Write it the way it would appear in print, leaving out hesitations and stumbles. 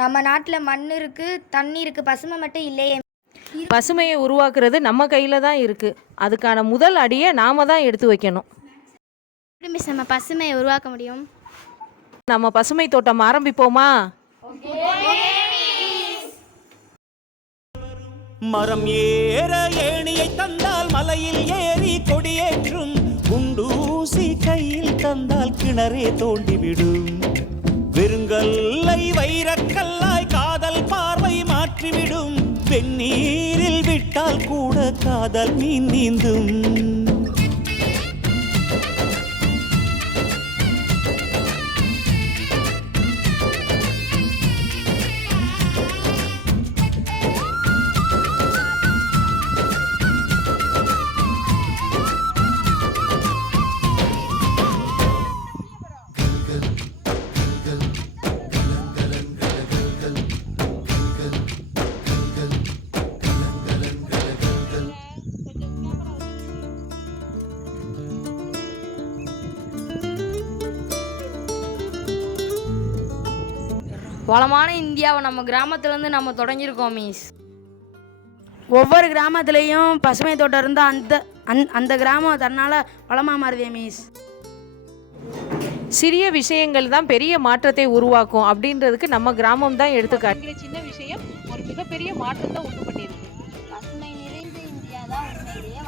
நம்ம நாட்டில் மண் இருக்குது, தண்ணி இருக்குது, பசுமை மட்டும் இல்லையே. பசுமையை உருவாக்குறது நம்ம கையில் தான் இருக்குது. அதுக்கான முதல் அடியை நாம் தான் எடுத்து வைக்கணும். எப்படி மிஸ் நம்ம பசுமையை உருவாக்க முடியும்? நம்ம பசுமை தோட்டம் ஆரம்பிப்போமா? மரம் ஏற ஏணியை தந்தால் மலையில் ஏறி கொடியேற்றும், குண்டூசி கையில் தந்தால் கிணறே தோண்டிவிடும், வெறுங்கல்லை வைரக்கல்லாய் காதல் பார்வை மாற்றிவிடும், வெந்நீரில் விட்டால் கூட காதல் மீன் நீந்தும். வளமான இந்தியாவை நம்ம கிராமத்துலேருந்து நம்ம தொடங்கியிருக்கோம் மிஸ். ஒவ்வொரு கிராமத்துலேயும் பசுமை தோட்டம் இருந்தால் அந்த கிராமம் தன்னால் வளமாக மாறுதே மிஸ். சிறிய விஷயங்கள் தான் பெரிய மாற்றத்தை உருவாக்கும் அப்படின்றதுக்கு நம்ம கிராமம் தான் எடுத்துக்காட்டு. சின்ன விஷயம் ஒரு மிகப்பெரிய மாற்றத்தை உண்டு பண்ணியிருக்கு. பசுமை நிறைந்த இந்தியா தான் உண்மையிலேயே